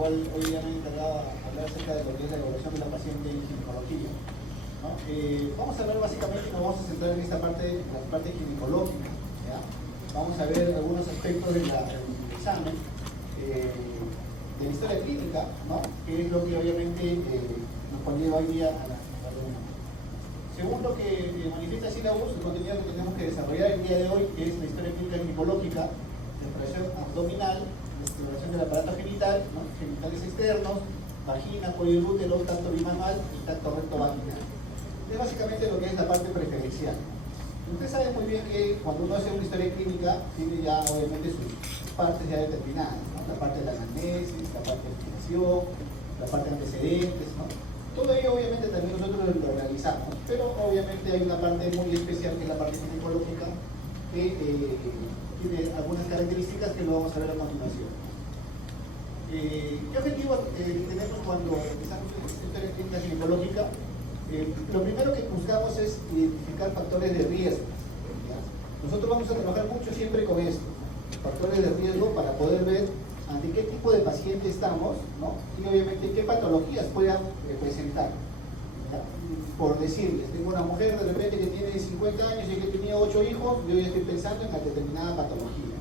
cual hoy día me he encargado a hablar acerca de lo que es la evaluación de la paciente en ginecología, ¿no? Vamos a ver básicamente, nos vamos a centrar en esta parte, en la parte ginecológica, ¿ya? Vamos a ver algunos aspectos del examen, de la historia clínica, ¿no? Que es lo que obviamente nos conlleva hoy día a la alumna. Según lo que manifiesta Syllabus, el contenido que tenemos que desarrollar el día de hoy, que es la historia clínica ginecológica, la exploración abdominal, la exploración del aparato genital, ¿no? Genitales externos, vagina, cuello y útero, tacto bimanual y tacto recto vaginal. Es básicamente lo que es la parte preferencial. Ustedes saben muy bien que cuando uno hace una historia clínica, tiene ya obviamente sus partes ya determinadas, ¿no? La parte de la anamnesis, la parte de explicación, la parte de antecedentes, ¿no? Todo ello obviamente también nosotros lo realizamos, pero obviamente hay una parte muy especial que es la parte ginecológica que tiene algunas características que lo vamos a ver a continuación. ¿Qué objetivo tenemos cuando empezamos esta historia clínica ginecológica? Lo primero que buscamos es identificar factores de riesgo, ¿ya? Nosotros vamos a trabajar mucho siempre con esto, factores de riesgo, para poder ver ante qué tipo de paciente estamos, ¿no? Y obviamente qué patologías puedan presentar, ¿ya? Por decirles, tengo una mujer de repente que tiene 50 años y que tenía 8 hijos, yo ya estoy pensando en la determinada patología.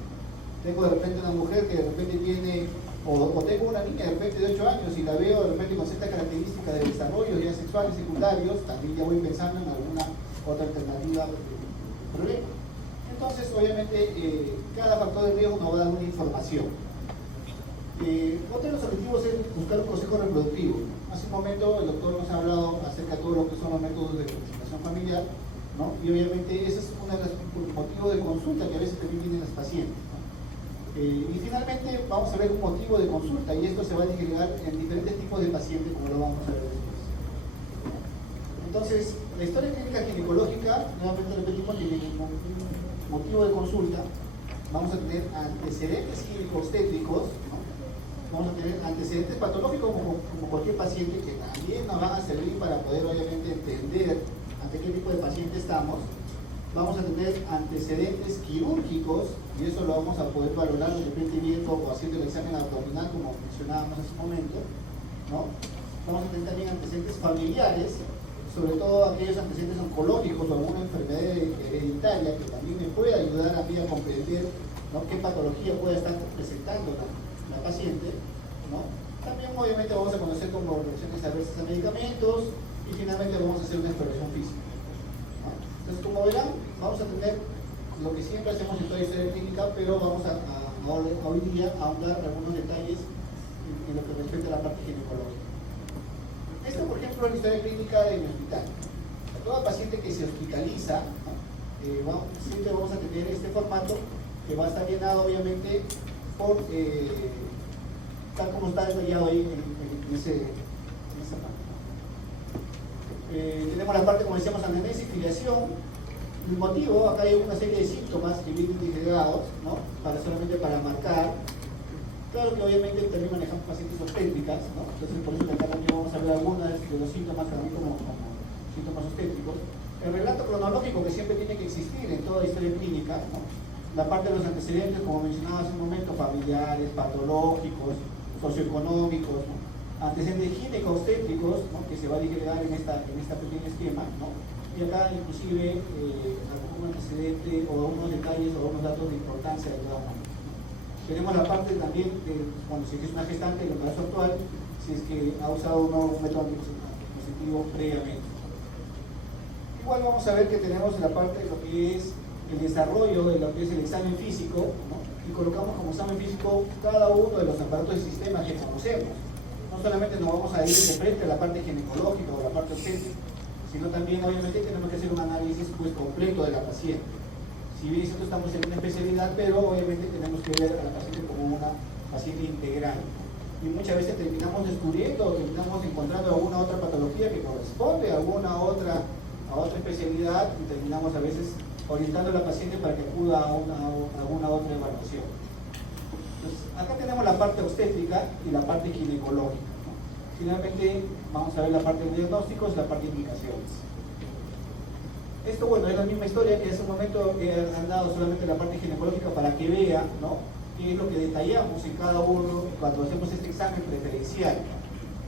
Tengo de repente una mujer que de repente tiene, o tengo una niña de repente de 8 años y la veo de repente con ciertas características de desarrollo ya sexuales secundarios, también ya voy pensando en alguna otra alternativa de problema. Entonces, obviamente, cada factor de riesgo nos va a dar una información. Otro de los objetivos es buscar un consejo reproductivo. Hace un momento el doctor nos ha hablado acerca de todo lo que son los métodos de planificación familiar, ¿no? Y obviamente ese es uno de los motivos de consulta que a veces también tienen las pacientes, ¿no? Y finalmente vamos a ver un motivo de consulta, y esto se va a disgregar en diferentes tipos de pacientes, como lo vamos a ver después. Entonces, la historia clínica ginecológica, nuevamente repetimos, tiene un motivo de consulta. Vamos a tener antecedentes gineco-obstétricos, ¿no? Vamos a tener antecedentes patológicos como cualquier paciente, que también nos van a servir para poder obviamente entender ante qué tipo de paciente estamos. Vamos a tener antecedentes quirúrgicos, y eso lo vamos a poder valorar de repente viendo o haciendo el examen abdominal, como mencionábamos hace un momento, ¿no? Vamos a tener también antecedentes familiares, sobre todo aquellos antecedentes oncológicos o alguna enfermedad hereditaria que también me puede ayudar a mí a comprender, ¿no?, qué patología puede estar presentando la paciente, ¿no? También obviamente vamos a conocer como reacciones adversas a medicamentos, y finalmente vamos a hacer una exploración física, ¿no? Entonces, como verán, vamos a tener lo que siempre hacemos en toda historia clínica, pero vamos a hoy día a ahondar algunos detalles en lo que respecta a la parte ginecológica. Esto, por ejemplo, es la historia clínica de mi hospital. A toda paciente que se hospitaliza, ¿no?, siempre vamos a tener este formato que va a estar llenado obviamente por tal como está detallado ahí en esa parte. Tenemos la parte, como decíamos, anamnesis, filiación. El motivo, acá hay una serie de síntomas que vienen disgregados, ¿no?, para marcar. Claro que obviamente también manejamos pacientes obstétricas, ¿no? Entonces por eso acá también vamos a ver algunos de los síntomas también como síntomas obstétricos. El relato cronológico que siempre tiene que existir en toda historia clínica, ¿no? La parte de los antecedentes, como mencionaba hace un momento, familiares, patológicos, socioeconómicos, ¿no? Antecedentes gineco-obstétricos, ¿no?, que se va a disgregar en esta pequeña esquema, ¿no? Y acá inclusive algún antecedente o algunos detalles o algunos datos de importancia de cada uno. Tenemos la parte también de cuando se es una gestante, el embarazo actual, si es que ha usado un método anticonceptivo previamente. Igual vamos a ver que tenemos la parte de lo que es el desarrollo de lo que es el examen físico, ¿no? Y colocamos como examen físico cada uno de los aparatos de sistema que conocemos. No solamente nos vamos a ir de frente a la parte ginecológica o la parte obstétrica, sino también obviamente tenemos que hacer un análisis pues completo de la paciente. Si bien nosotros estamos en una especialidad, pero obviamente tenemos que ver a la paciente como una paciente integral. Y muchas veces terminamos descubriendo o terminamos encontrando alguna otra patología que corresponde a alguna otra especialidad, y terminamos a veces orientando a la paciente para que acuda a alguna otra evaluación. Entonces, acá tenemos la parte obstétrica y la parte ginecológica, ¿no? Finalmente vamos a ver la parte de diagnósticos y la parte de indicaciones. Esto, bueno, es la misma historia que hace un momento he dado solamente la parte ginecológica para que vea, ¿no?, qué es lo que detallamos en cada uno cuando hacemos este examen preferencial.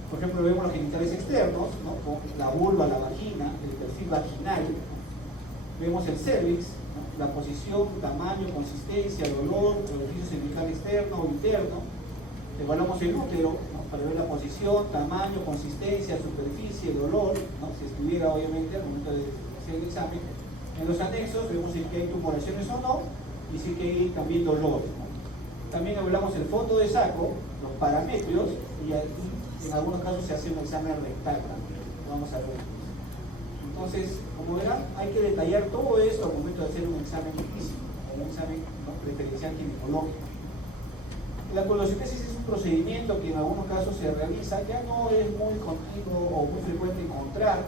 Por ejemplo, vemos los genitales externos, ¿no? Con la vulva, la vagina, el perfil vaginal. Vemos el cervix, ¿no? La posición, tamaño, consistencia, dolor, orificio cervical externo o interno. Evaluamos el útero, ¿no? Para ver la posición, tamaño, consistencia, superficie, dolor, ¿no? Si estuviera obviamente al momento de hacer el examen. En los anexos vemos si hay tumoraciones o no y si hay también dolor, ¿no? También evaluamos el fondo de saco, los parametrios y en algunos casos se hace un examen rectal también. Vamos a ver. Entonces, como verán, hay que detallar todo eso al momento de hacer un examen físico, un examen, ¿no? Preferencial ginecológico. La colositosis es un procedimiento que en algunos casos se realiza, ya no es muy continuo o muy frecuente encontrar,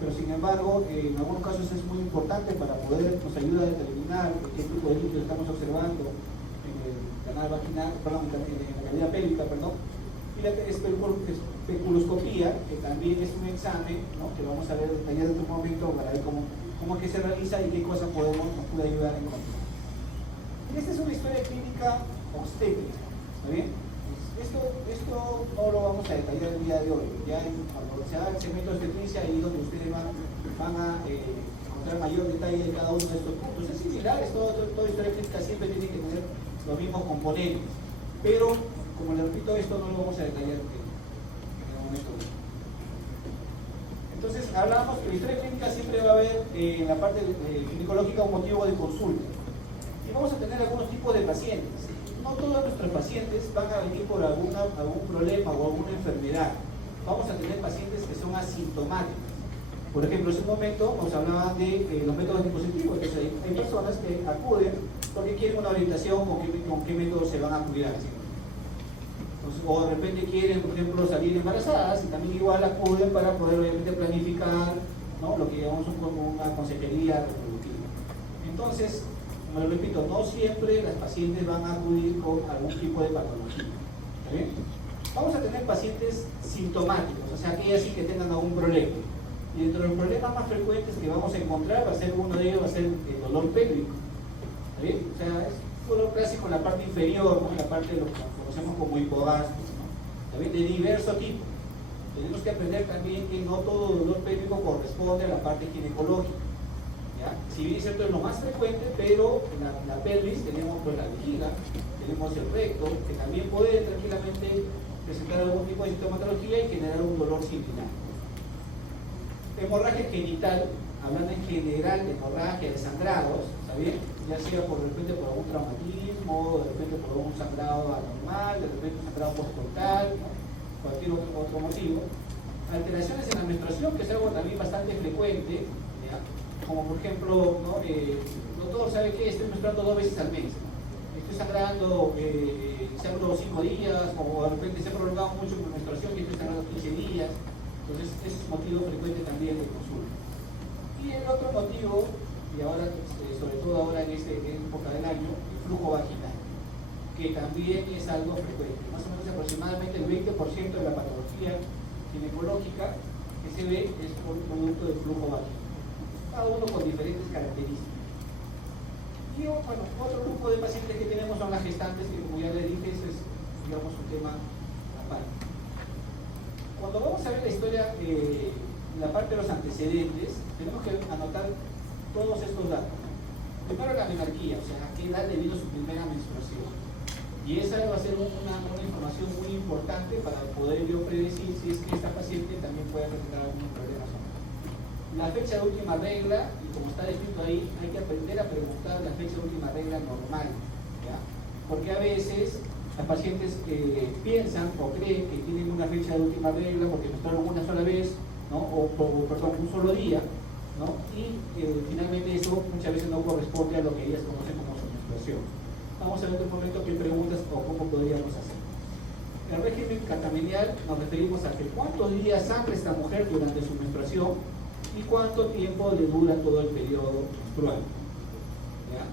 pero sin embargo, en algunos casos es muy importante para poder, nos ayuda a determinar qué tipo de líquido estamos observando en el canal vaginal, perdón, en la cavidad pélvica, perdón. Y la especuloscopía, que también es un examen, ¿no? Que vamos a ver detallar en otro momento para ver cómo es que se realiza y qué cosas nos puede ayudar a encontrar. Esta es una historia clínica obstétrica, ¿está bien? Esto no lo vamos a detallar el día de hoy. Ya cuando se haga el segmento de obstetricia, ahí donde ustedes van a encontrar mayor detalle de cada uno de estos puntos. Es similar, toda historia clínica siempre tiene que tener los mismos componentes, pero como les repito, esto no lo vamos a detallar en el momento. Entonces, hablábamos que la historia clínica siempre va a haber en la parte ginecológica un motivo de consulta. Y vamos a tener algunos tipos de pacientes. No todos nuestros pacientes van a venir por algún problema o alguna enfermedad. Vamos a tener pacientes que son asintomáticos. Por ejemplo, en ese momento nos hablaban de los métodos anticonceptivos. Entonces, hay personas que acuden porque quieren una orientación con qué métodos se van a cuidar. Entonces, o de repente quieren, por ejemplo, salir embarazadas y también igual acuden para poder obviamente planificar, ¿no? Lo que llamamos una consejería reproductiva. Entonces, como les repito, no siempre las pacientes van a acudir con algún tipo de patología. ¿Está bien? Vamos a tener pacientes sintomáticos, o sea, aquellas sí que tengan algún problema. Y dentro de los problemas más frecuentes que vamos a encontrar, uno de ellos va a ser el dolor pélvico. ¿Está bien? O sea, es dolor clásico en la parte inferior, ¿no? En la parte de lo que conocemos como hipogastro, ¿no? De diverso tipo. Tenemos que aprender también que no todo dolor pélvico corresponde a la parte ginecológica. ¿Ya? Si bien es cierto es lo más frecuente, pero en la pelvis tenemos pues la vejiga, tenemos el recto, que también puede tranquilamente presentar algún tipo de sintomatología y generar un dolor similar. Hemorragia genital, hablando en general de hemorragia, de sangrados, ¿está bien? Ya sea por de repente por algún traumatismo, de repente por algún sangrado anormal, de repente un sangrado postcoital, ¿no? Cualquier otro motivo. Alteraciones en la menstruación, que es algo también bastante frecuente, ¿ya? Como por ejemplo, ¿no? No todos saben que estoy menstruando 2 veces al mes, ¿no? Estoy sangrando, sangro 5 días, o de repente se ha prolongado mucho mi menstruación y estoy sangrando 15 días. Entonces, ese es un motivo frecuente también de consulta. Y el otro motivo, y ahora, sobre todo ahora en esta época del año, el flujo vaginal, que también es algo frecuente. Más o menos aproximadamente el 20% de la patología ginecológica que se ve es por producto del flujo vaginal. Cada uno con diferentes características. Y bueno, otro grupo de pacientes que tenemos son las gestantes, que como ya les dije, eso es, digamos, un tema aparte. Cuando vamos a ver la historia, la parte de los antecedentes, tenemos que anotar todos estos datos. Primero la menarquía, o sea, a qué edad le vino su primera menstruación. Y esa va a ser una información muy importante para poder yo predecir si es que esta paciente también puede presentar algunos problemas o no. La fecha de última regla, y como está descrito ahí, hay que aprender a preguntar la fecha de última regla normal, ¿ya? Porque a veces las pacientes piensan o creen que tienen una fecha de última regla porque menstruaron una sola vez, ¿no? Perdón, un solo día, ¿no? Y finalmente eso muchas veces no corresponde a lo que ellas conocen como su menstruación. Vamos a ver en un momento qué preguntas o cómo podríamos hacer. El régimen catamenial nos referimos a que cuántos días sangra esta mujer durante su menstruación y cuánto tiempo le dura todo el periodo menstrual. ¿Ya?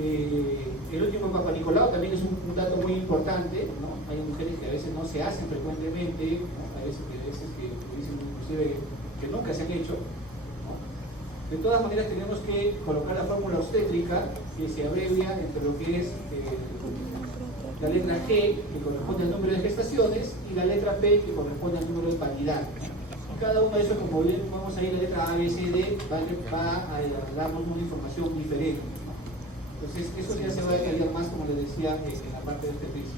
El último Papa Nicolau también es un dato muy importante, ¿no? Hay mujeres que a veces no se hacen frecuentemente, ¿no? Hay veces que dicen inclusive que nunca se han hecho, ¿no? De todas maneras tenemos que colocar la fórmula obstétrica que se abrevia entre lo que es la letra G, que corresponde al número de gestaciones, y la letra P, que corresponde al número de paridad. Cada uno de esos, como bien vamos a ir, la letra A, B, C, D, va a darnos una información diferente, ¿no? Entonces, eso ya se va a detallar más, como les decía, en la parte de este piso.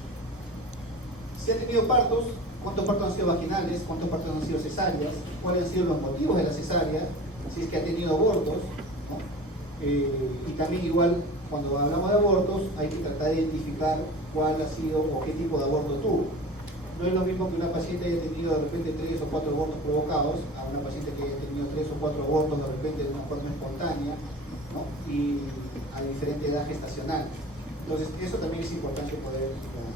Si han tenido partos, cuántos partos han sido vaginales, cuántos partos han sido cesáreas, cuáles han sido los motivos de la cesárea, si es que ha tenido abortos, ¿no? Y también igual, cuando hablamos de abortos, hay que tratar de identificar cuál ha sido o qué tipo de aborto tuvo. No es lo mismo que una paciente haya tenido de repente 3 o 4 abortos provocados a una paciente que haya tenido 3 o 4 abortos de repente de una forma espontánea, ¿no? Y a diferente edad gestacional. Entonces, eso también es importante poder explorar.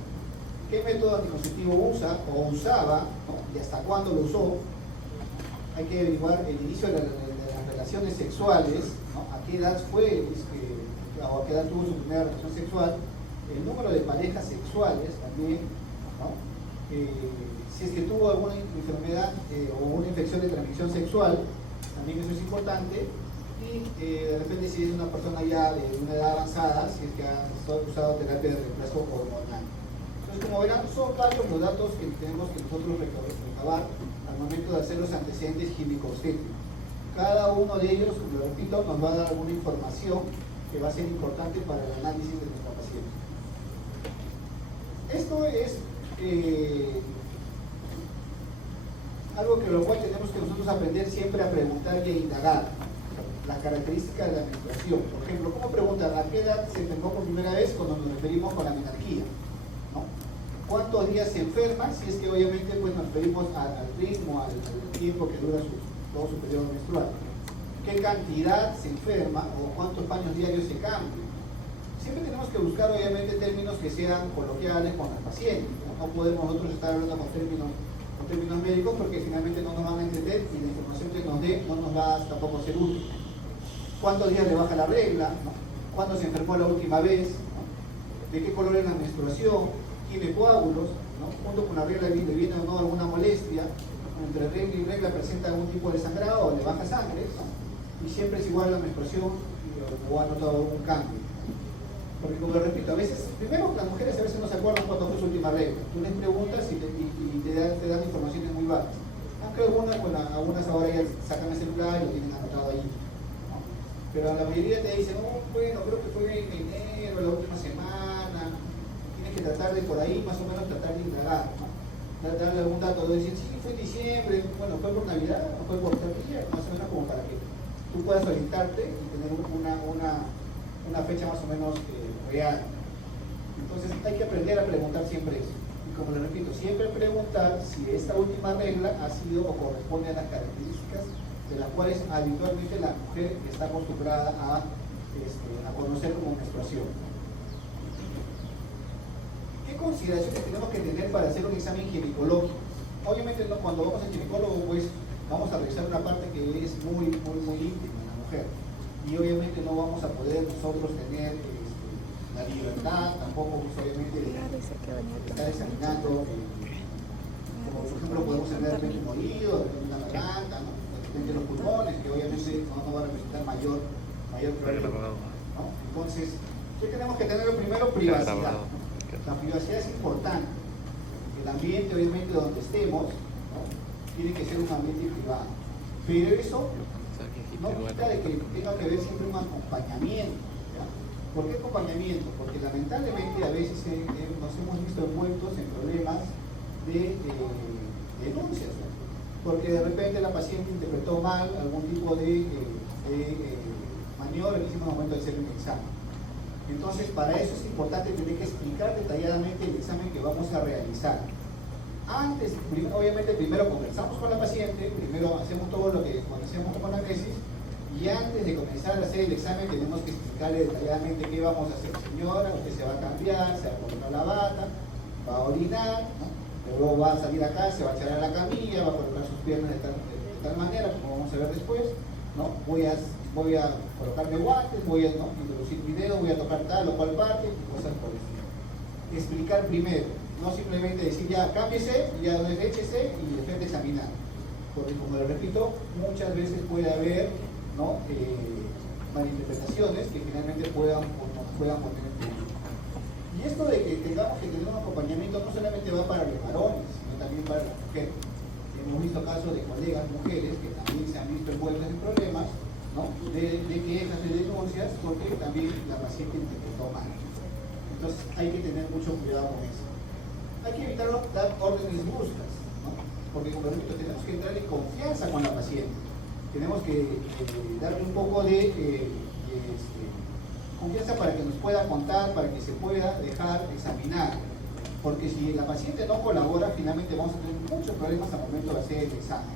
¿Qué método anticonceptivo usa o usaba, ¿no? Y hasta cuándo lo usó? Hay que averiguar el inicio de las relaciones sexuales, ¿no? A qué edad fue, o a qué edad tuvo su primera relación sexual, el número de parejas sexuales también, ¿no? Si es que tuvo alguna enfermedad o una infección de transmisión sexual, también eso es importante. Y de repente si es una persona ya de una edad avanzada, si es que ha usado terapia de reemplazo hormonal. Entonces, como verán, son varios los datos que tenemos que nosotros recabar al momento de hacer los antecedentes gineco-obstétricos. Cada uno de ellos, como lo repito, nos va a dar alguna información que va a ser importante para el análisis de nuestra paciente. Esto es algo que lo cual tenemos que nosotros aprender siempre a preguntar y a indagar. Las características de la menstruación. Por ejemplo, ¿cómo preguntan a qué edad se enfermó por primera vez cuando nos referimos con la menarquía? ¿No? ¿Cuántos días se enferma? Si es que obviamente pues, nos referimos al ritmo, al tiempo que dura todo su periodo menstrual. ¿Qué cantidad se enferma o cuántos paños diarios se cambian? Siempre tenemos que buscar obviamente términos que sean coloquiales con el paciente. No podemos nosotros estar hablando con términos médicos porque finalmente no nos van a entender y la información que nos dé no nos va a tampoco ser útil. ¿Cuántos días le baja la regla? ¿No? ¿Cuándo se enfermó la última vez? ¿No? ¿De qué color es la menstruación? ¿Tiene coágulos? ¿No? Junto con la regla le viene o no alguna molestia. Entre regla y regla presenta algún tipo de sangrado o le baja sangre, ¿no? Y siempre es igual la menstruación o ha notado un cambio. Porque como lo repito, a veces, primero las mujeres a veces no se acuerdan cuándo fue su última regla. Tú les preguntas y te dan informaciones muy vagas. Aunque algunas ahora ya sacan el celular y lo tienen anotado ahí. Pero la mayoría te dicen, oh, bueno, creo que fue en enero, la última semana. Tienes que tratar de por ahí, más o menos, tratar de indagar, ¿no? Darle algún dato, de decir, sí, fue en diciembre, bueno, fue por Navidad, o fue por tal día, más o menos como para que tú puedas orientarte y tener una fecha más o menos real. Entonces hay que aprender a preguntar siempre eso. Y como les repito, siempre preguntar si esta última regla ha sido o corresponde a las características de las cuales habitualmente la mujer está acostumbrada a conocer como menstruación. ¿Qué consideraciones tenemos que tener para hacer un examen ginecológico? Obviamente cuando vamos al ginecólogo pues vamos a revisar una parte que es muy íntima en la mujer y obviamente no vamos a poder nosotros tener la libertad, tampoco pues, obviamente estar examinando como por ejemplo podemos tener el pecho molido, una garganta, ¿no? De los pulmones, que obviamente no van a representar mayor problema, ¿no? Entonces, ¿qué tenemos que tener? Primero, privacidad. La privacidad es importante. El ambiente, obviamente, donde estemos, ¿no? Tiene que ser un ambiente privado. Pero eso no quita de que tenga que haber siempre un acompañamiento. ¿Ya? ¿Por qué acompañamiento? Porque lamentablemente a veces nos hemos visto envueltos en problemas de denuncias, ¿no? Porque de repente la paciente interpretó mal algún tipo de maniobra que hicimos al momento de hacer un examen. Entonces, para eso es importante tener que explicar detalladamente el examen que vamos a realizar. Antes, obviamente, primero conversamos con la paciente, primero hacemos todo lo que conocemos como anamnesis, y antes de comenzar a hacer el examen tenemos que explicarle detalladamente qué vamos a hacer. Señora, usted se va a cambiar, se va a poner la bata, va a orinar, ¿no? Luego va a salir acá, se va a echar a la camilla, va a colocar sus piernas de tal manera, como vamos a ver después, ¿no? Voy a colocarme guantes, voy a introducir video, voy a tocar tal o cual parte, cosas por el estilo. Explicar primero, no simplemente decir ya cámbiese, ya échese y después de examinar. Porque como les repito, muchas veces puede haber, ¿no? Malinterpretaciones que finalmente puedan poner en peligro. Y esto de que tengamos que tener un acompañamiento no solamente va para los varones, sino también para las mujeres. Hemos visto casos de colegas mujeres que también se han visto envueltas en problemas, ¿no? de quejas, de denuncias, porque también la paciente interpretó mal. Entonces hay que tener mucho cuidado con eso. Hay que evitar dar órdenes bruscas, ¿no? Porque como repito, tenemos que entrar en confianza con la paciente. Tenemos que darle un poco de confianza para que nos pueda contar, para que se pueda dejar examinar. Porque si la paciente no colabora, finalmente vamos a tener muchos problemas al momento de hacer el examen.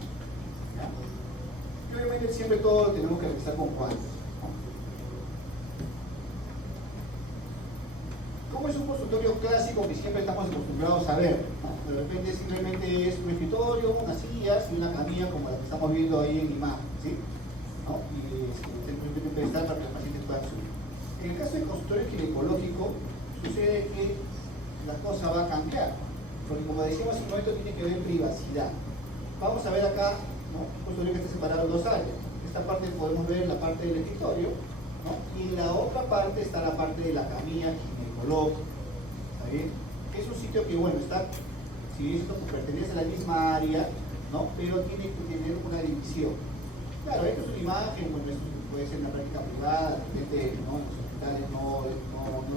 ¿Ya? Y obviamente siempre todo lo tenemos que revisar con cuadros. ¿Cómo es un consultorio clásico que siempre estamos acostumbrados a ver? ¿No? De repente simplemente es un escritorio, unas sillas y una camilla como la que estamos viendo ahí en la imagen, ¿sí? ¿No? Y simplemente un pedestal para que los pacientes puedan subir. En el caso del consultorio ginecológico, sucede que la cosa va a cambiar, porque como decíamos en un momento tiene que ver privacidad. Vamos a ver acá, ¿no? Un consultorio que está separado en dos áreas. Esta parte podemos ver la parte del escritorio, ¿no? Y en la otra parte está la parte de la camilla ginecológica. ¿Está bien? Es un sitio que, bueno, está, si esto pertenece a la misma área, ¿no? Pero tiene que tener una división. Claro, esto es una imagen, bueno, esto puede ser una práctica privada, de repente, ¿no? En los hospitales no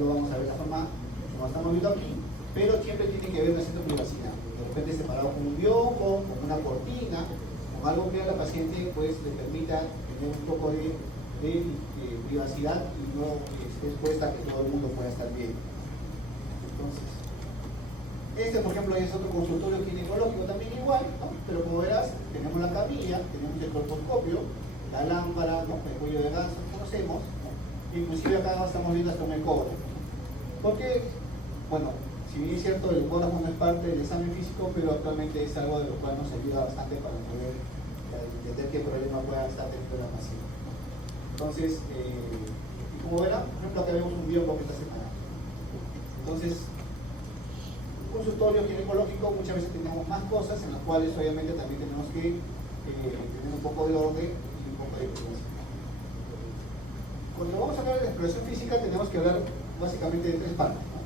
lo vamos a ver de la forma como estamos viendo aquí, pero siempre tiene que ver una cierta privacidad. De repente separado con un biombo, con una cortina, con algo que a la paciente pues le permita tener un poco de privacidad y no esté expuesta a que todo el mundo pueda estar bien. Entonces, este por ejemplo es otro consultorio ginecológico también igual, ¿no? Pero como verás, tenemos la camilla, tenemos el colposcopio, la lámpara, ¿no? El cuello de ganso que conocemos, ¿no? Inclusive acá estamos viendo hasta un ecógrafo. Porque, bueno, si bien es cierto, el ecógrafo no es parte del examen físico, pero actualmente es algo de lo cual nos ayuda bastante para poder entender qué problema pueda estar teniendo la paciente. Entonces, como verán, por ejemplo, acá vemos un biombo que está separado. Entonces, un consultorio ginecológico muchas veces tenemos más cosas en las cuales obviamente también tenemos que tener un poco de orden y un poco de privacidad. Cuando vamos a hablar de la exploración física tenemos que hablar básicamente de tres partes, ¿no?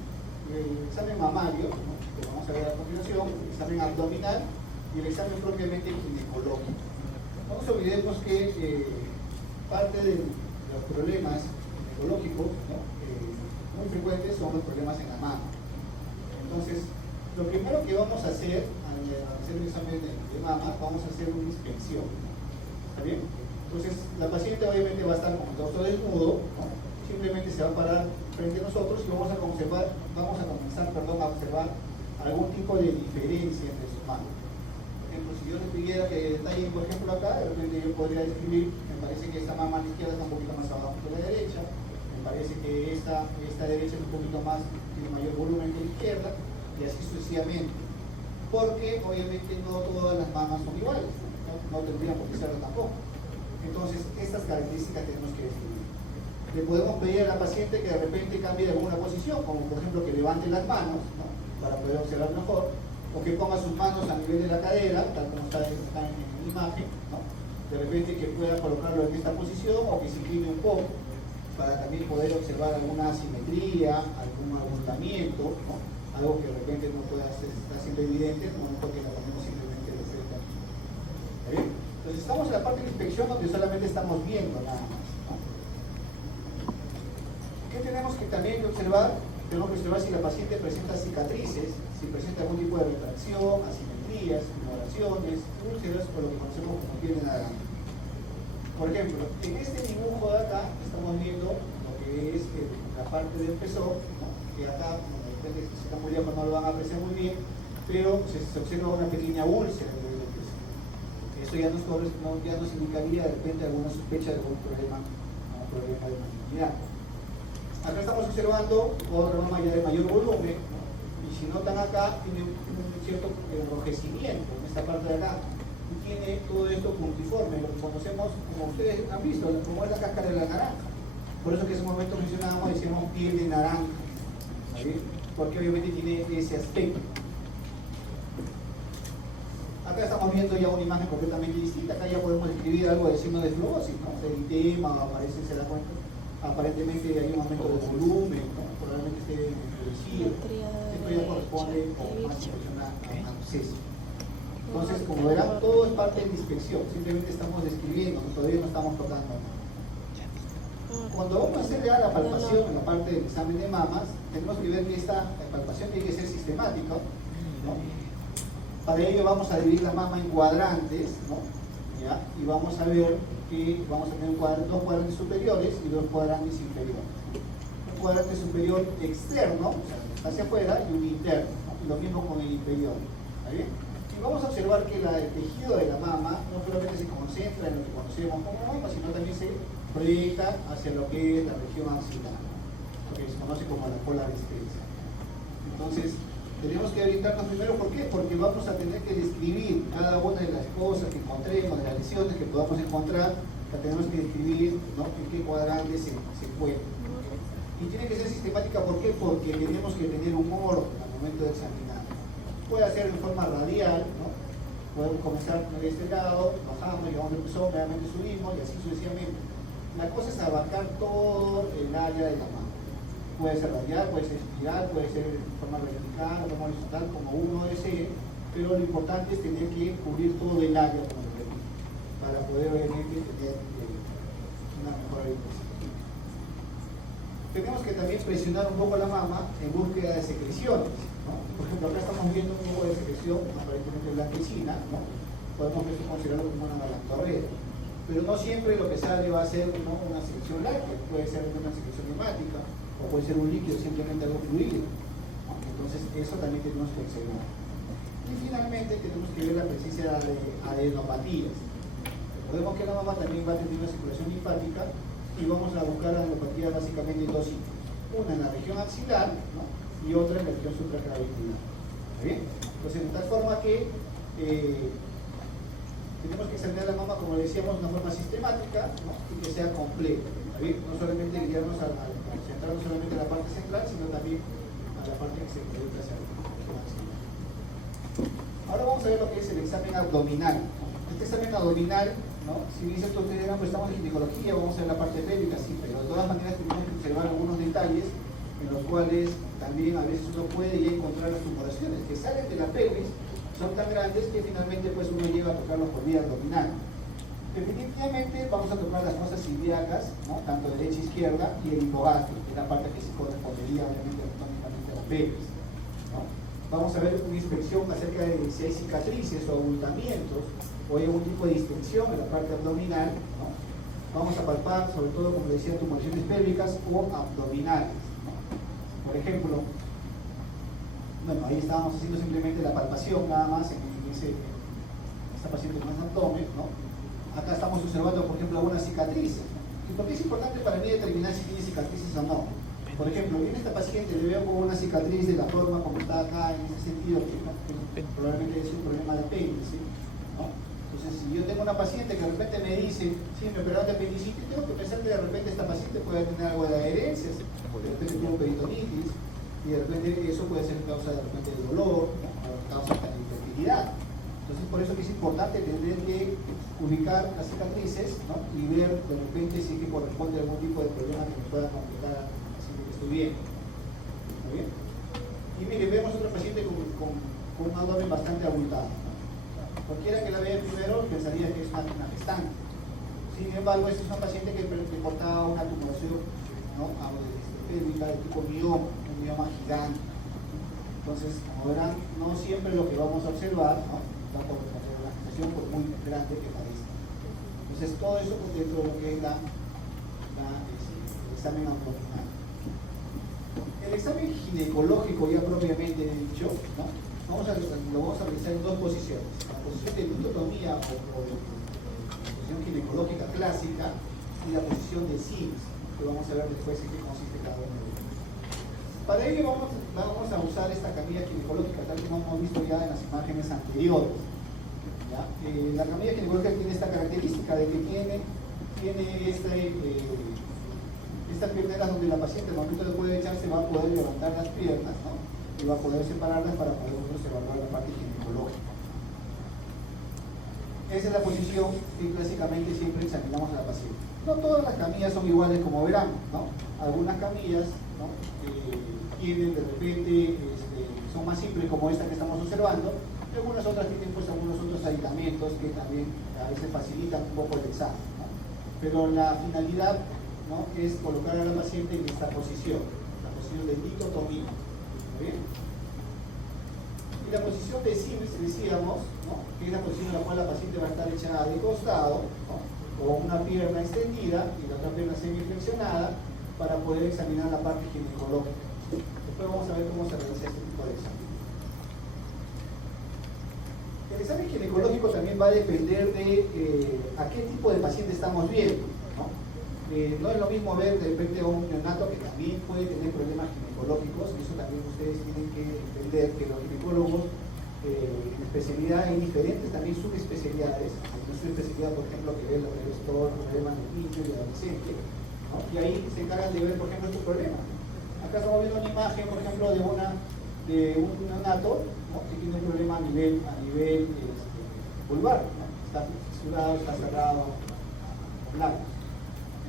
El examen mamario, ¿no? Que vamos a ver a continuación, el examen abdominal y el examen propiamente ginecológico. No nos olvidemos que parte de los problemas ginecológicos, ¿no? Muy frecuentes son los problemas en la mama. Entonces, lo primero que vamos a hacer al hacer un examen de mama, vamos a hacer una inspección. ¿Está bien? Entonces, la paciente obviamente va a estar con el torso desnudo, ¿no? Simplemente se va a parar frente a nosotros y vamos a comenzar a observar algún tipo de diferencia entre sus manos. Por ejemplo, si yo les pidiera que detallen, por ejemplo, acá, de repente yo podría describir, me parece que esta mama a la izquierda está un poquito más abajo que la derecha, me parece que esta derecha es un poquito más, tiene mayor volumen que la izquierda, y así sucesivamente. Porque obviamente no todas las mamas son iguales, no tendrían por qué serlo tampoco. Entonces, estas características tenemos que describir. Le podemos pedir a la paciente que de repente cambie de alguna posición, como por ejemplo que levante las manos, ¿no? Para poder observar mejor, o que ponga sus manos a nivel de la cadera, tal como está en la imagen, ¿no? De repente que pueda colocarlo en esta posición o que se incline un poco, para también poder observar alguna asimetría, algún abultamiento, ¿no? Algo que de repente no pueda estar siendo evidente, no porque lo ponemos simplemente de frente aquí. ¿Está bien? Entonces estamos en la parte de inspección donde solamente estamos viendo nada más, ¿no? ¿Qué tenemos que también observar? Tenemos que observar si la paciente presenta cicatrices, si presenta algún tipo de retracción, asimetrías, ignoraciones, úlceras o lo que conocemos como piel de naranja. Por ejemplo, en este dibujo de acá estamos viendo lo que es la parte del pezón, ¿no? Que acá, de repente, si está muy lejos no lo van a apreciar muy bien, pero se observa una pequeña úlcera en el pezón. Eso ya nos indicaría de repente alguna sospecha de algún problema de malignidad. Acá estamos observando otra mama ya de mayor volumen, ¿no? Y si notan acá, tiene un cierto enrojecimiento en esta parte de acá. Y tiene todo esto puntiforme, lo que conocemos, como ustedes han visto, como es la cáscara de la naranja. Por eso que en ese momento mencionábamos, decíamos piel de naranja, ¿sí? Porque obviamente tiene ese aspecto. Acá estamos viendo ya una imagen completamente distinta. Acá ya podemos escribir algo de signo de fluorosis, ¿no? Eritema, aparece, se da cuenta. aparentemente hay un aumento de volumen, ¿no? Probablemente esté endurecido. Esto ya corresponde o más inspección a absceso. Entonces, como verán, todo es parte de la inspección, simplemente estamos describiendo, todavía no estamos tocando nada. Cuando vamos a hacer ya la palpación en la parte del examen de mamas, tenemos que ver que esta palpación tiene que ser sistemática, ¿no? Para ello vamos a dividir la mama en cuadrantes, ¿no? ¿Ya? Y vamos a ver que vamos a tener dos cuadrantes superiores y dos cuadrantes inferiores. Un cuadrante superior externo, o sea, hacia afuera, y un interno, ¿no? Y lo mismo con el inferior. ¿Está bien? Y vamos a observar que el tejido de la mama no solamente se concentra en lo que conocemos como mama, sino también se proyecta hacia lo que es la región axilar, lo que se conoce como la polar extensa. Entonces, tenemos que orientarnos primero, ¿por qué? Porque vamos a tener que describir cada una de las cosas que encontremos, de las lesiones que podamos encontrar, que tenemos que describir, ¿no? En qué cuadrante se encuentra. Y tiene que ser sistemática, ¿por qué? Porque tenemos que tener un orden al momento de examinar. Puede hacer de forma radial, ¿no? Podemos comenzar de este lado, bajamos, llevamos el pezón, nuevamente subimos y así sucesivamente. La cosa es abarcar todo el área de la mano. Puede ser radial, puede ser espiral, puede ser de forma vertical, de forma horizontal, como uno desee, pero lo importante es tener que cubrir todo el área, como lo repito, para poder obviamente tener una mejor orientación. Tenemos que también presionar un poco la mama en búsqueda de secreciones, ¿no? Por ejemplo, acá estamos viendo un poco de secreción, aparentemente blanquecina, ¿no? Podemos considerarlo como una galactorrea. Pero no siempre lo que sale va a ser, ¿no?, una secreción láctea, puede ser una secreción hemática, o puede ser un líquido, simplemente algo fluido. Entonces, eso también tenemos que observar. Y finalmente, tenemos que ver la presencia de adenopatías. Recordemos que la mama también va a tener una circulación linfática y vamos a buscar adenopatías básicamente en dos sitios. Una en la región axilar, ¿no?, y otra en la región supraclavicular. ¿Está bien? Entonces, de tal forma que tenemos que examinar la mama, como decíamos, de una forma sistemática, ¿no?, y que sea completa. ¿Está bien? No solamente guiarnos centrarnos solamente en la parte central, sino también a la parte que se proyecta hacia la región axilar. Ahora vamos a ver lo que es el examen abdominal, ¿no? Este examen abdominal, ¿no?, si dicen que ustedes dirán, pues estamos en ginecología, vamos a ver la parte pélvica, sí, pero de todas maneras tenemos que observar algunos detalles en los cuales también a veces uno puede ya encontrar las tumoraciones que salen de la pelvis, son tan grandes que finalmente pues uno llega a tocarlos por vía abdominal. Definitivamente vamos a tocar las fosas ilíacas, ¿no?, tanto derecha e izquierda, y el hipogastrio, que es la parte que se correspondería obviamente anatómicamente a la pelvis, ¿no? Vamos a ver una inspección acerca de si hay cicatrices o abultamientos o hay algún tipo de distensión en la parte abdominal, ¿no? Vamos a palpar, sobre todo, como decía, tumoraciones pélvicas o abdominales, ¿no? Por ejemplo, bueno, ahí estábamos haciendo simplemente la palpación nada más en esta paciente con abdomen, ¿no? Acá estamos observando, por ejemplo, algunas cicatrices, ¿no? ¿Y por qué es importante para mí determinar si tiene cicatrices o no? Por ejemplo, viene esta paciente, le veo como una cicatriz de la forma como está acá, en ese sentido, que probablemente es un problema de apéndice, ¿no? Entonces, si yo tengo una paciente que de repente me dice, sí, me operaron de apendicitis, tengo que pensar que de repente esta paciente puede tener algo de adherencias, de repente tuvo peritonitis, y de repente eso puede ser causa de repente de dolor, ¿no?, o causa de infertilidad. Entonces, por eso que es importante tener que ubicar las cicatrices, ¿no?, y ver de repente si es que corresponde a algún tipo de problema que nos pueda complicar al paciente que estoy viendo. ¿Está bien? Y mire, vemos otra paciente con un abdomen bastante abultado, ¿no? Cualquiera que la vea primero pensaría que es una gestante. Sin embargo, esta es una paciente que portaba una tumoración, ¿no?, pélvica de tipo mioma, un mioma gigante. Entonces, como verán, no siempre lo que vamos a observar, ¿no?, está por la gestación, por muy grande que parezca. Entonces, todo eso dentro de lo que es el examen abdominal. El examen ginecológico, ya propiamente dicho, ¿no?, lo vamos a realizar en dos posiciones: la posición de lutotomía o de posición ginecológica clásica y la posición de SIMS, que vamos a ver después en qué consiste cada uno de ellos. Para ello vamos a usar esta camilla ginecológica, tal como hemos visto ya en las imágenes anteriores, ¿ya? La camilla ginecológica tiene esta característica de que tiene estas pierneras donde la paciente al momento de poder echarse va a poder levantar las piernas, ¿no?, y va a poder separarlas para poder evaluar la parte ginecológica. esa es la posición que clásicamente siempre examinamos a la paciente. No todas las camillas son iguales, como verán, ¿no? Algunas camillas, ¿no? Tienen de repente, son más simples como esta que estamos observando, y algunas otras tienen pues algunos otros aditamentos que también a veces facilitan un poco el examen, ¿no? Pero la finalidad, ¿no?, es colocar a la paciente en esta posición, la posición de dicotomía. ¿Muy bien? Y la posición de Sims, decíamos, ¿no?, que es la posición en la cual la paciente va a estar echada de costado, ¿no?, con una pierna extendida y la otra pierna semiflexionada para poder examinar la parte ginecológica. Después vamos a ver cómo se realiza este tipo de examen. El examen ginecológico también va a depender de a qué tipo de paciente estamos viendo, ¿no? No es lo mismo ver de repente a un neonato que también puede tener problemas ginecológicos, y eso también ustedes tienen que entender que los ginecólogos en especialidad hay diferentes también subespecialidades. Hay una subespecialidad, por ejemplo, que ve lo que es todos los problemas del niño y adolescente, ¿no? Y ahí se encargan de ver, por ejemplo, estos problemas. Acá estamos viendo una imagen, por ejemplo, de un neonato, ¿no?, que tiene un problema a nivel vulvar, ¿no? Está fisurado, está cerrado, blanco.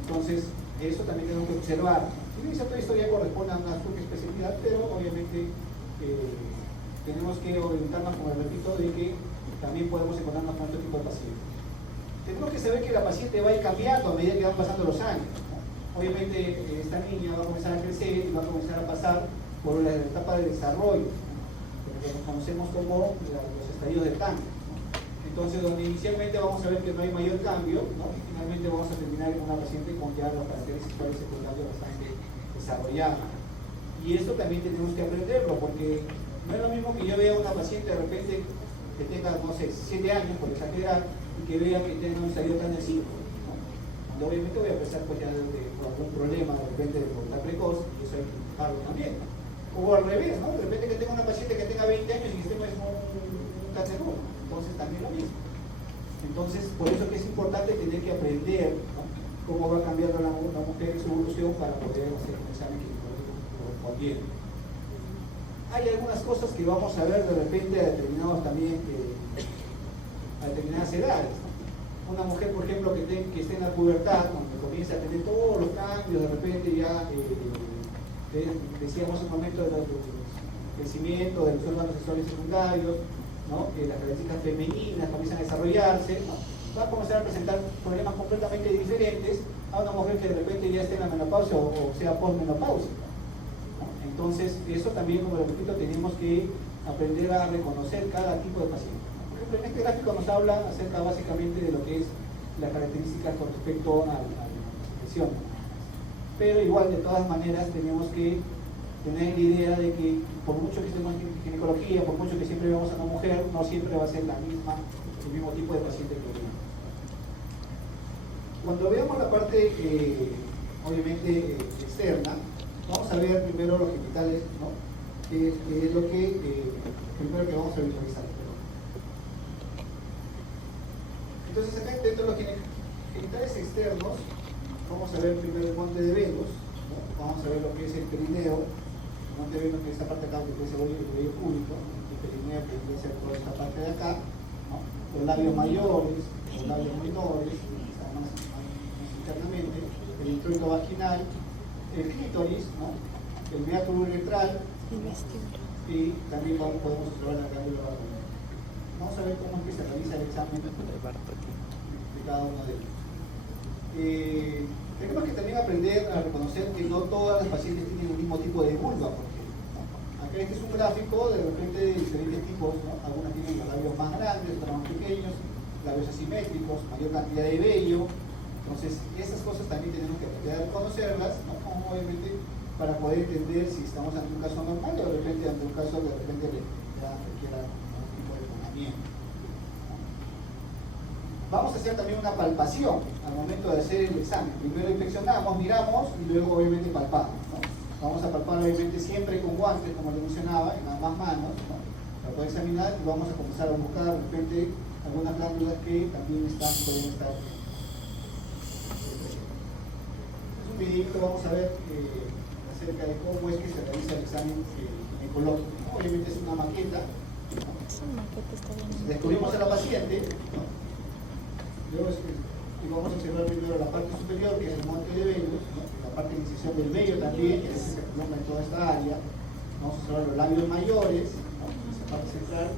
Entonces, eso también tenemos que observar. Si bien esto ya corresponde a una subespecialidad, pero obviamente tenemos que orientarnos, como repito, de que también podemos encontrarnos con este tipo de pacientes. Tenemos que saber que la paciente va a ir cambiando a medida que van pasando los años, ¿no? Obviamente esta niña va a comenzar a crecer y va a comenzar a pasar por la etapa de desarrollo, ¿no?, lo que conocemos como los estadios de tanque, ¿no? Entonces, donde inicialmente vamos a ver que no hay mayor cambio, ¿no?, y finalmente vamos a terminar en una paciente con ya los caracteres sexuales secundarios bastante desarrollados. Y esto también tenemos que aprenderlo, porque no es lo mismo que yo vea a una paciente de repente que tenga, no sé, 7 años, por exagerar, y que vea que tenga un estadio tan de 5, ¿no? Cuando obviamente voy a empezar pues ya por algún problema de repente de pubertad precoz, y eso hay que trabajarlo también. O al revés, ¿no? De repente que tenga una paciente que tenga 20 años y que esté pues, un cáncer, entonces también lo mismo. Entonces, por eso que es importante tener que aprender, ¿no?, cómo va cambiando la mujer en su evolución para poder hacer un examen correspondiente. Hay algunas cosas que vamos a ver de repente a determinados también, a determinadas edades, ¿no? Una mujer, por ejemplo, que esté en la pubertad, cuando comienza a tener todos los cambios, de repente ya decíamos un momento del crecimiento de los órganos sexuales secundarios, ¿no?, que las características femeninas comienzan a desarrollarse, ¿no?, va a comenzar a presentar problemas completamente diferentes a una mujer que de repente ya esté en la menopausia o sea postmenopáusica, ¿no? Entonces, eso también, como repito, tenemos que aprender a reconocer cada tipo de paciente. Por ejemplo, en este gráfico nos habla acerca básicamente de lo que es las características con respecto a la expresión. Pero igual, de todas maneras, tenemos que tener la idea de que por mucho que estemos en ginecología, por mucho que siempre veamos a una mujer, no siempre va a ser el mismo tipo de paciente que tenemos. Cuando veamos la parte, obviamente, externa, vamos a ver primero los genitales, ¿no?, que es lo que primero que vamos a visualizar. Entonces, acá dentro de los genitales externos, vamos a ver primero el monte de Venus, ¿no?, vamos a ver lo que es el perineo. El monte de Venus, que es esta parte acá, que es el vello público, el perineo, que debe ser toda esta parte de acá, ¿no?, los labios mayores, los labios menores, más internamente, el introito vaginal, el clítoris, ¿no?, el meato uretral, y también podemos observar la glándula vaginal. Vamos a ver cómo es que se realiza el examen de cada uno de ellos. Tenemos que también aprender a reconocer que no todas las pacientes tienen el mismo tipo de vulva, porque, ¿no?, acá este es un gráfico de repente de diferentes tipos, ¿no?, algunas tienen los labios más grandes, otras más pequeños, labios asimétricos, mayor cantidad de vello. Entonces, esas cosas también tenemos que aprender a reconocerlas, ¿no?, como obviamente para poder entender si estamos ante un caso normal o de repente ante un caso que de repente requiera algún tipo de tratamiento. Vamos a hacer también una palpación al momento de hacer el examen. Primero inspeccionamos, miramos y luego obviamente palpamos, ¿no? Vamos a palpar obviamente siempre con guantes, como les mencionaba, en ambas manos, ¿no?, para poder examinar, y vamos a comenzar a buscar de repente algunas glándulas que también pueden estar. Es un videito, vamos a ver acerca de cómo es que se realiza el examen ginecológico, ¿no? Obviamente es una maqueta, ¿no? Esa maqueta está bien. Descubrimos a la paciente, ¿no?, Y vamos a observar primero la parte superior, que es el monte de Venus, ¿no? La parte de incisión del vello también, que se prolonga en toda esta área. Vamos a observar los labios mayores, ¿no? Esa parte central,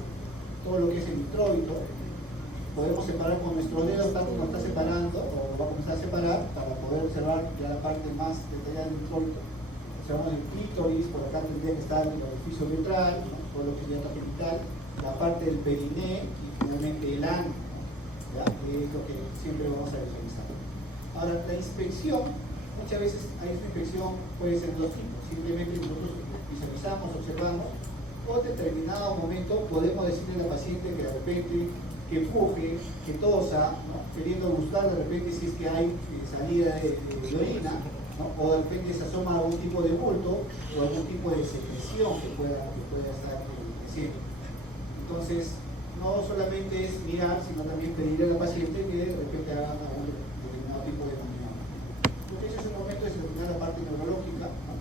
todo lo que es el introito. Podemos separar con nuestro dedo, tal como está separando, o va a comenzar a separar, para poder observar ya la parte más detallada del introito. Observamos el clítoris, por acá tendría que estar el orificio ventral, ¿no? Todo lo que es la genital, la parte del periné y finalmente el ano. ¿Ya? Es lo que siempre vamos a visualizar. Ahora, la inspección, muchas veces hay una inspección, puede ser de dos tipos. Simplemente nosotros visualizamos, observamos, o en determinado momento podemos decirle a la paciente que de repente que empuje, que tosa, ¿no? Queriendo buscar de repente si es que hay salida de orina, ¿no? O de repente se asoma algún tipo de bulto o algún tipo de secreción que pueda estar creciendo. Entonces, no solamente es mirar, sino también pedirle a la paciente que de repente haga algún determinado tipo de movimiento. Entonces, ese es el momento de seleccionar la parte neurológica, ¿no?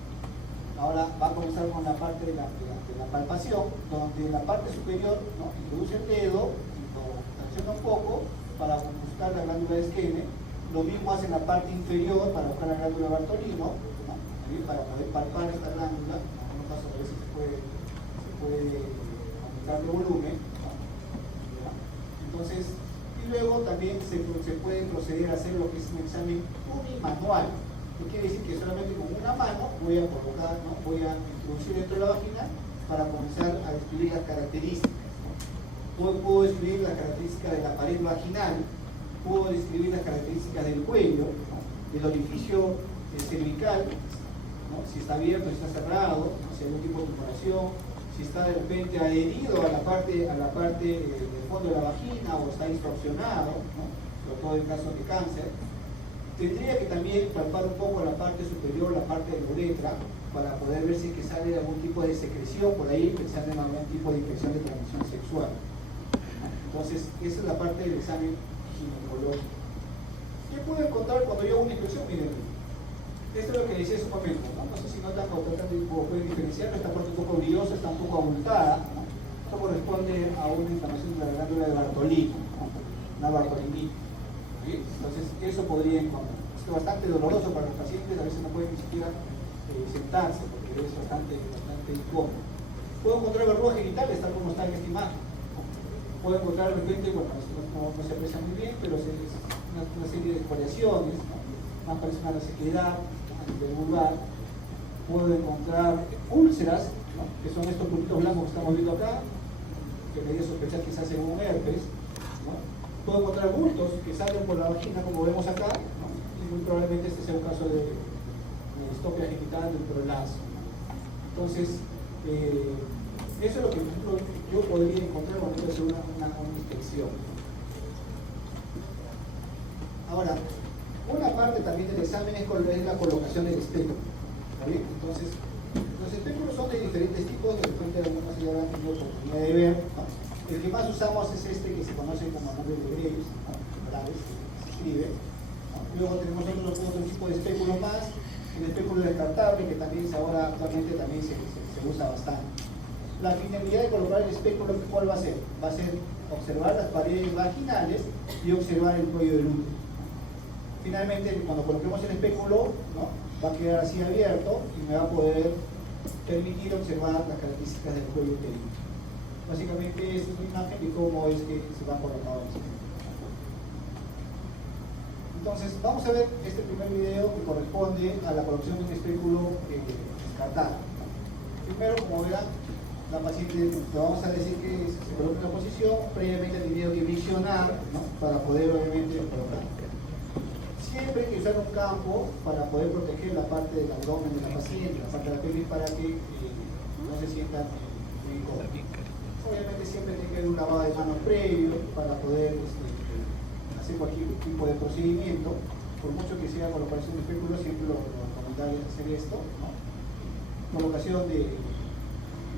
Ahora va a comenzar con la parte de la palpación, donde en la parte superior, ¿no? Introduce el dedo y lo tracciona un poco para buscar la glándula de Skene. Lo mismo hace en la parte inferior para buscar la glándula Bartolino, ¿no? Para poder palpar esta glándula. En algunos casos a veces se puede aumentar de volumen, ¿no? Entonces, y luego también se puede proceder a hacer lo que es un examen unimanual, que quiere decir que solamente con una mano voy a colocar, ¿no? Voy a introducir dentro de la vagina para comenzar a describir las características. Puedo describir las características de la pared vaginal, puedo describir las características del cuello, ¿no? Del orificio cervical, ¿no? Si está abierto, si está cerrado, ¿no? Si hay algún tipo de tumoración, si está de repente adherido a la parte del fondo de la vagina o está distorsionado, ¿no? Sobre todo en casos de cáncer. Tendría que también palpar un poco la parte superior, la parte de la uretra, para poder ver si es que sale algún tipo de secreción por ahí, pensando en algún tipo de infección de transmisión sexual. Entonces, esa es la parte del examen ginecológico. ¿Qué puedo encontrar cuando yo hago una inspección? Miren, esto es lo que decía hace un momento, ¿no? No sé si notan o pueden diferenciar, esta parte un poco brillosa, está un poco abultada, ¿no? Esto corresponde a una inflamación de la glándula de Bartolino, ¿no? Una bartolinitis. ¿Sí? Entonces, eso podría encontrar. Esto es bastante doloroso para los pacientes, a veces no pueden ni siquiera sentarse porque es bastante incómodo. Puedo encontrar verrugas genitales tal como está en esta imagen. Puedo encontrar de repente, bueno, esto no se aprecia muy bien, pero es una serie de variaciones, ¿no? Más parece una resequedad a nivel vulvar. Puedo encontrar úlceras, ¿no? Que son estos puntitos blancos que estamos viendo acá, que me haría sospechar que se hacen un herpes, ¿no? Puedo encontrar bultos que salen por la vagina, como vemos acá, ¿no? Y muy probablemente este sea un caso de distopia genital del prolazo. Entonces, eso es lo que, por ejemplo, yo podría encontrar cuando hacer una inspección. Ahora, una parte también del examen es la colocación del espéculo. ¿Está bien? Entonces, los espéculos son de diferentes tipos, de repente algunos ya habrán tenido oportunidad de ver, ¿no? El que más usamos es este que se conoce como nombre de Graves, ¿no? Graves, se escribe, ¿no? Luego tenemos otro tipo de espéculos más, el espéculo descartable, que también ahora actualmente también se usa bastante. La finalidad de colocar el espéculo, ¿cuál va a ser? Va a ser observar las paredes vaginales y observar el cuello del útero. Finalmente, cuando coloquemos el espéculo, ¿no? Va a quedar así abierto y me va a poder permitir observar las características del cuello uterino. Básicamente, esta es una imagen de cómo es que se va colocado el espéculo. Entonces, vamos a ver este primer video que corresponde a la colocación de un espéculo descartado. Primero, como verán, la paciente le vamos a decir que se coloque en la posición, previamente ha tenido que visionar, ¿no? Para poder obviamente colocar. Siempre hay que usar un campo para poder proteger la parte del abdomen de la paciente, la parte de la pelvis, para que no se sientan incómodos. Obviamente siempre tiene que haber un lavado de manos previo para poder hacer cualquier tipo de procedimiento. Por mucho que sea colocación de espéculo, siempre lo recomendable es hacer esto, ¿no? Colocación de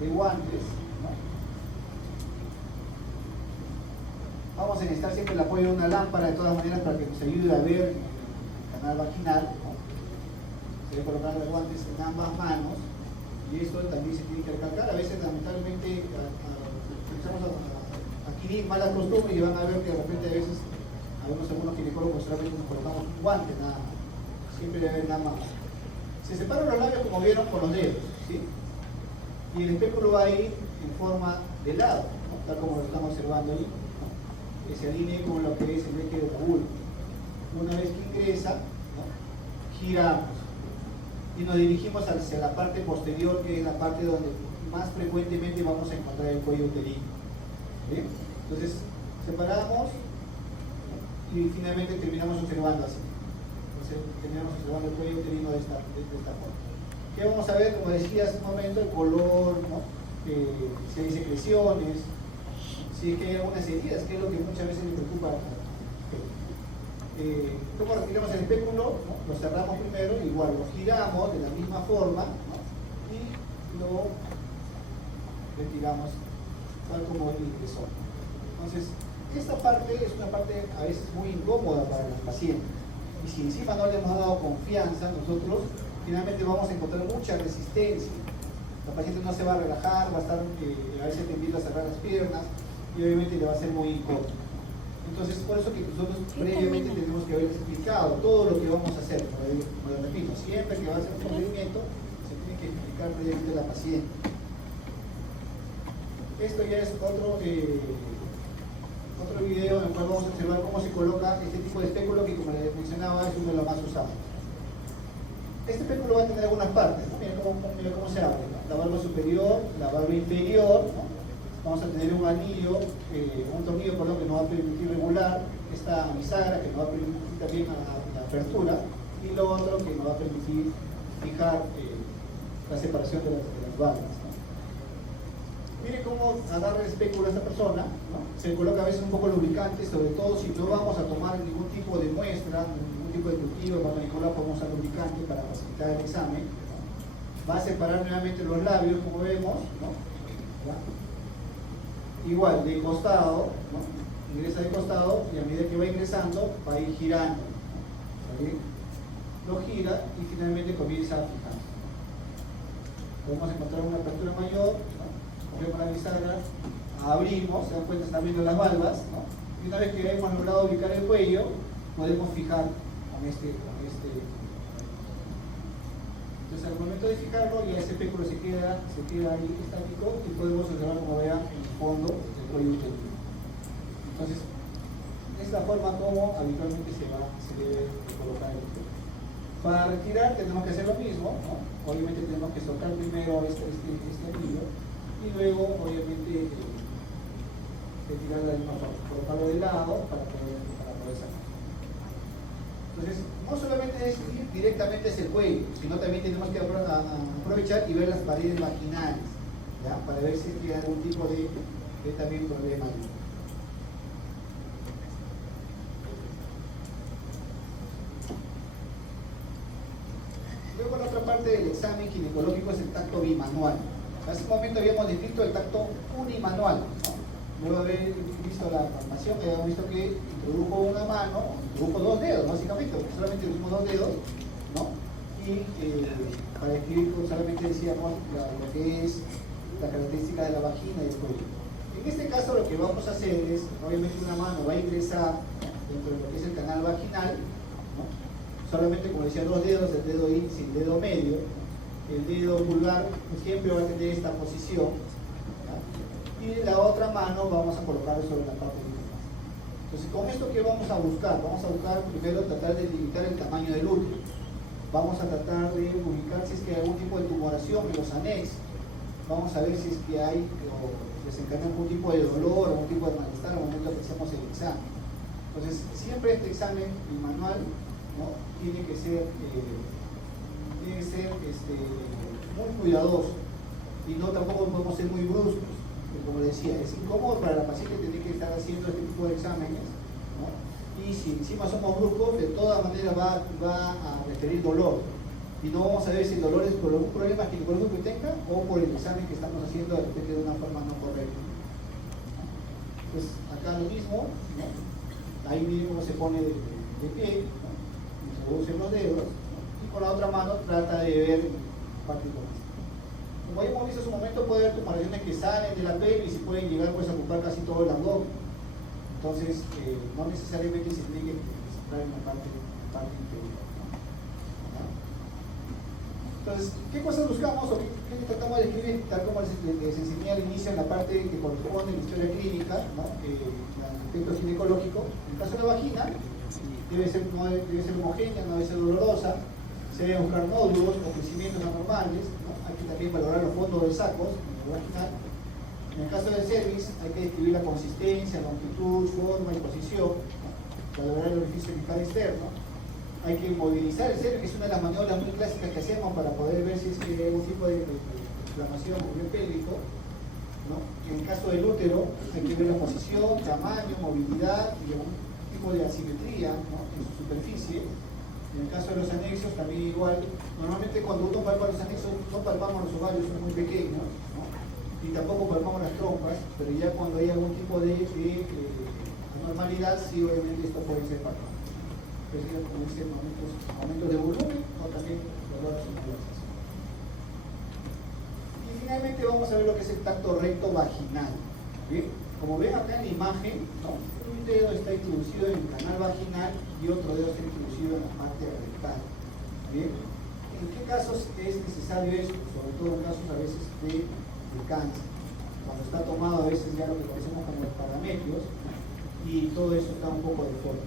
guantes, ¿no? Vamos a necesitar siempre el apoyo de una lámpara de todas maneras para que nos ayude a ver el canal vaginal, ¿no? Se debe colocar los guantes en ambas manos y esto también se tiene que recalcar. A veces lamentablemente empezamos a adquirir malas costumbres y van a ver que de repente a veces algunos ginecólogos solamente nos colocamos un guante, nada más. Siempre debe haber nada más. Se separan los labios como vieron con los dedos, ¿sí? Y el espéculo va a ir en forma de lado, ¿no? Tal como lo estamos observando ahí, ¿no? Que se alinee con lo que es el eje de la vulva. Una vez que ingresa, ¿no? Giramos y nos dirigimos hacia la parte posterior, que es la parte donde más frecuentemente vamos a encontrar el cuello uterino. ¿Sí? Entonces, separamos, ¿no? Y finalmente terminamos observando así. Entonces, terminamos observando el cuello uterino de esta forma. ¿Qué vamos a ver? Como decía hace un momento, el color, ¿no? Si hay secreciones, si es que hay algunas heridas, que es lo que muchas veces le preocupa. ¿Cómo retiramos el espéculo? ¿No? Lo cerramos primero, igual lo giramos de la misma forma, ¿no? Y lo retiramos tal como ingresó. Entonces, esta parte es una parte a veces muy incómoda para los pacientes. Y si encima no le hemos dado confianza, nosotros finalmente vamos a encontrar mucha resistencia. La paciente no se va a relajar, va a estar a veces tendiendo a cerrar las piernas y obviamente le va a ser muy incómodo. Entonces, por eso que nosotros previamente tenemos que haber explicado todo lo que vamos a hacer. Como lo repito, siempre que va a hacer un procedimiento, se tiene que explicar previamente a la paciente. Esto ya es otro video en el cual vamos a observar cómo se coloca este tipo de espéculo que, como les mencionaba, es uno de los más usados. Este espéculo va a tener algunas partes, ¿no? Mira cómo se abre, ¿no? La valva superior, la valva inferior, ¿no? Vamos a tener un anillo, un tornillo, perdón, que nos va a permitir regular esta bisagra, que nos va a permitir también la apertura, y lo otro que nos va a permitir fijar la separación de las valvas, ¿no? Mire cómo agarra el espéculo a esta persona, ¿no? Se le coloca a veces un poco lubricante, sobre todo si no vamos a tomar ningún tipo de muestra, ningún tipo de cultivo, cuando Nicolás podemos usar lubricante para facilitar el examen, ¿no? Va a separar nuevamente los labios, como vemos, ¿no? ¿Ya? Igual, de costado, ¿no? Ingresa de costado y a medida que va ingresando, va a ir girando, ¿no? Lo gira y finalmente comienza a fijar. Podemos encontrar una apertura mayor, ¿no? Cogemos la bisagra, abrimos, se dan cuenta, están viendo las valvas, ¿no? Y una vez que hemos logrado ubicar el cuello, podemos fijar con este. Entonces, al momento de fijarlo, ya ese espéculo se queda ahí estático y podemos observar, como vean, en el fondo del cuello uterino. Entonces, es la forma como habitualmente se debe colocar el espéculo. Para retirar tenemos que hacer lo mismo, ¿no? Obviamente tenemos que soltar primero este anillo y luego, obviamente, retirarlo de la misma forma, colocarlo de lado para poder sacar. Entonces, no solamente es ir directamente hacia el cuello, sino también tenemos que aprovechar y ver las paredes vaginales, ¿ya? Para ver si hay algún tipo de también problema. Luego, la otra parte del examen ginecológico es el tacto bimanual. Hace un momento habíamos descrito el tacto unimanual, ¿no? Luego de haber visto la palpación, habíamos visto que introdujo una mano, introdujo dos dedos, básicamente, porque solamente usamos dos dedos, ¿no? Y para escribir solamente decíamos lo que es la característica de la vagina y del cuello. En este caso lo que vamos a hacer es, obviamente una mano va a ingresar dentro de lo que es el canal vaginal, ¿no? Solamente, como decía, dos dedos, el dedo índice y el dedo medio. El dedo pulgar siempre va a tener esta posición, ¿ya? Y la otra mano vamos a colocar sobre la parte de atrás. Entonces, con esto, ¿qué vamos a buscar? Vamos a buscar primero tratar de limitar el tamaño del útero. Vamos a tratar de ubicar si es que hay algún tipo de tumoración en los anexos. Vamos a ver si es que hay o desencadena algún tipo de dolor, algún tipo de malestar al momento que hacemos el examen. Entonces, siempre este examen manual, ¿no? tiene que ser muy cuidadoso y no tampoco podemos ser muy bruscos, porque como decía, es incómodo para la paciente tener que estar haciendo este tipo de exámenes, ¿no? Y si encima somos bruscos, de todas maneras va a referir dolor y no vamos a ver si el dolor es por algún problema ginecológico que tenga o por el examen que estamos haciendo de repente de una forma no correcta. Pues acá lo mismo, ¿no? Ahí mismo se pone de pie, ¿no? Introduce los dedos, ¿no? Y con la otra mano trata de ver parte de. Como ya hemos visto en su momento, puede haber tumoraciones que salen de la pelvis y pueden llegar pues, a ocupar casi todo el abdomen. Entonces, no necesariamente se tiene que centrar en la parte inferior, ¿no? ¿Ya? Entonces, ¿qué cosas buscamos o qué tratamos de escribir? Tal como les enseñé al inicio en la parte que corresponde a la historia clínica, ¿no? El aspecto ginecológico. En el caso de la vagina, debe ser homogénea, no debe ser dolorosa, se deben buscar nódulos o crecimientos anormales, ¿no? Hay que también valorar los fondos de sacos en el vaginal. En el caso del cervix, hay que describir la consistencia, longitud, forma y posición, ¿no? Valorar el orificio genital externo. Hay que movilizar el cervix, que es una de las maniobras muy clásicas que hacemos para poder ver si es que hay algún tipo de inflamación o nivel pélvico, ¿no? En el caso del útero, hay que ver la posición, tamaño, movilidad y algún tipo de asimetría, ¿no? En su superficie. En el caso de los anexos, también igual. Normalmente cuando uno palpa los anexos, no palpamos los ovarios, son muy pequeños, ¿no? Y tampoco palpamos las trompas, pero ya cuando hay algún tipo de anormalidad, sí, obviamente esto puede ser palpable. Pues, como dicen, aumentos de volumen o también dolores musculares. Y finalmente vamos a ver lo que es el tacto recto vaginal. ¿Bien? Como ven acá en la imagen, ¿no? Un dedo está introducido en el canal vaginal y otro dedo está introducido en la parte rectal. ¿Bien? ¿En qué casos es necesario esto? Sobre todo en casos a veces de cáncer. Cuando está tomado a veces ya lo que conocemos como los parametrios y todo eso está un poco deforme.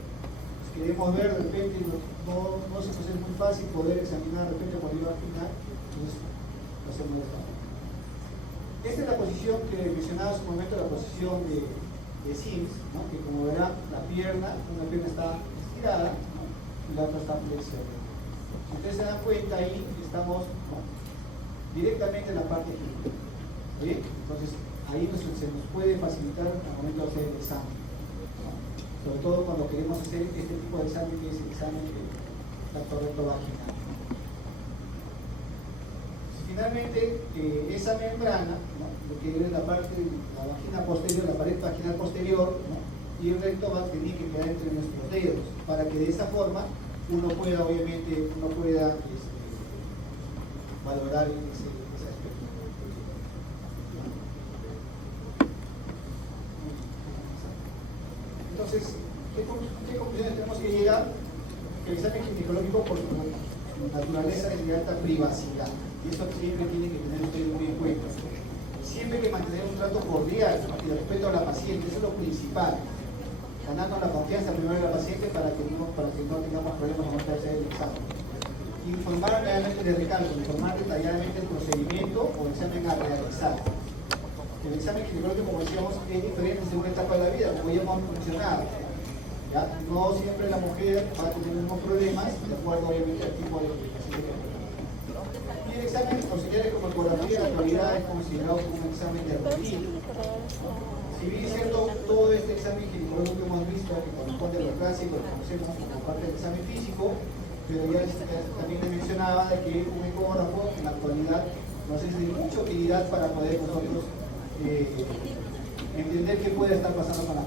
Queremos ver de repente, no se puede ser muy fácil poder examinar de repente por el vaginal, entonces lo hacemos de esta forma. Esta es la posición que mencionaba hace un momento, la posición de Sims, ¿no? Que como verán, una pierna está estirada, ¿no? Y la otra está flexionada. Si ustedes se dan cuenta, ahí estamos, ¿no? Directamente en la parte genital. ¿Bien? Entonces, ahí se nos puede facilitar al momento de hacer el examen. Sobre todo cuando queremos hacer este tipo de examen, que es el examen de tacto recto vaginal. Finalmente, esa membrana, ¿no? Lo que es la parte de la vagina posterior, la pared vaginal posterior, ¿no? Y el recto va a tener que quedar entre nuestros dedos, para que de esa forma uno pueda, obviamente, valorar ese aspecto. Entonces, ¿qué conclusiones tenemos que llegar? Que el examen ginecológico, por su naturaleza, es de alta privacidad. Y eso siempre tiene que tener ustedes muy en cuenta. Siempre hay que mantener un trato cordial y de respeto a la paciente, eso es lo principal. Ganando la confianza primero de la paciente para que no tengamos problemas con hacer el examen. Informar realmente de recalco, informar detalladamente el procedimiento o el examen a realizar. El examen ginecológico, como decíamos, es diferente según la etapa de la vida, como ya hemos mencionado. ¿Ya? No siempre la mujer va a tener los mismos problemas, de acuerdo obviamente al tipo de paciente que tenga. Y el examen auxiliar como ecografía en la actualidad es considerado como un examen de rutina. Si bien es cierto, todo este examen ginecológico que hemos visto, que corresponde a lo clásico, lo conocemos como parte del examen físico, pero ya también les mencionaba de que un ecógrafo en la actualidad nos es de mucha utilidad para poder nosotros entender qué puede estar pasando con la